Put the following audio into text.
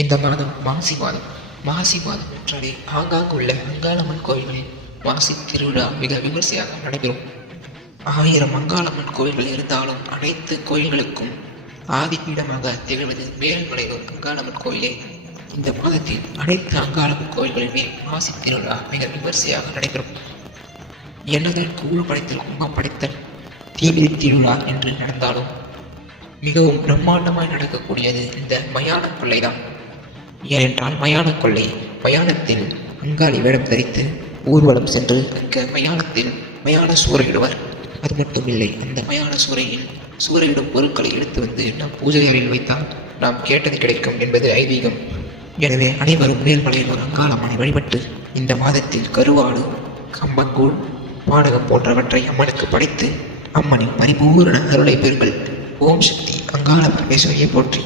இந்த மாதம் மாசி மாதம் மாசி மாதம் என்றாலே ஆங்காங்கு உள்ள அங்காளம்மன் கோயில்களில் மாசி திருவிழா மிக விமர்சையாக நடைபெறும். ஆயிரம் அங்காளம்மன் கோயில்கள் இருந்தாலும் அனைத்து கோயில்களுக்கும் ஆதிபீடமாக திகழ்வது மேல்மலையூர் அங்காளம்மன் கோயிலே. இந்த மாதத்தில் அனைத்து அங்காளம்மன் கோயில்களிலுமே மாசி திருவிழா மிக விமர்சையாக நடைபெறும். என்னதான் கூழ் படைத்தல் கும்பம் படைத்தல் தீவிர திருவிழா என்று நடந்தாலும் மிகவும் பிரம்மாண்டமாய் நடக்கக்கூடியது இந்த மயான பிள்ளைதான் ஏனென்றால் மயான கொள்ளை மயானத்தில் அங்காளி வேடம் தரித்து ஊர்வலம் சென்று அங்க மயானத்தில் மயான சூறையிடுவர். அது மட்டும் இல்லை அந்த மயான சூறையில் சூறையிடும் பொருட்களை எடுத்து வந்து நாம் பூஜை அறையில் வைத்தால் நாம் கேட்டது கிடைக்கும் என்பது ஐதீகம். எனவே அனைவரும் மேல்மலையில் ஒரு அங்காளம்மனை வழிபட்டு இந்த மாதத்தில் கருவாடு கம்பங்கூழ் பாடகம் போன்றவற்றை அம்மனுக்கு படைத்து அம்மனின் பரிபூரண அருளை பெறுங்கள். ஓம் சக்தி அங்காள பரமேஸ்வரியை போற்றி.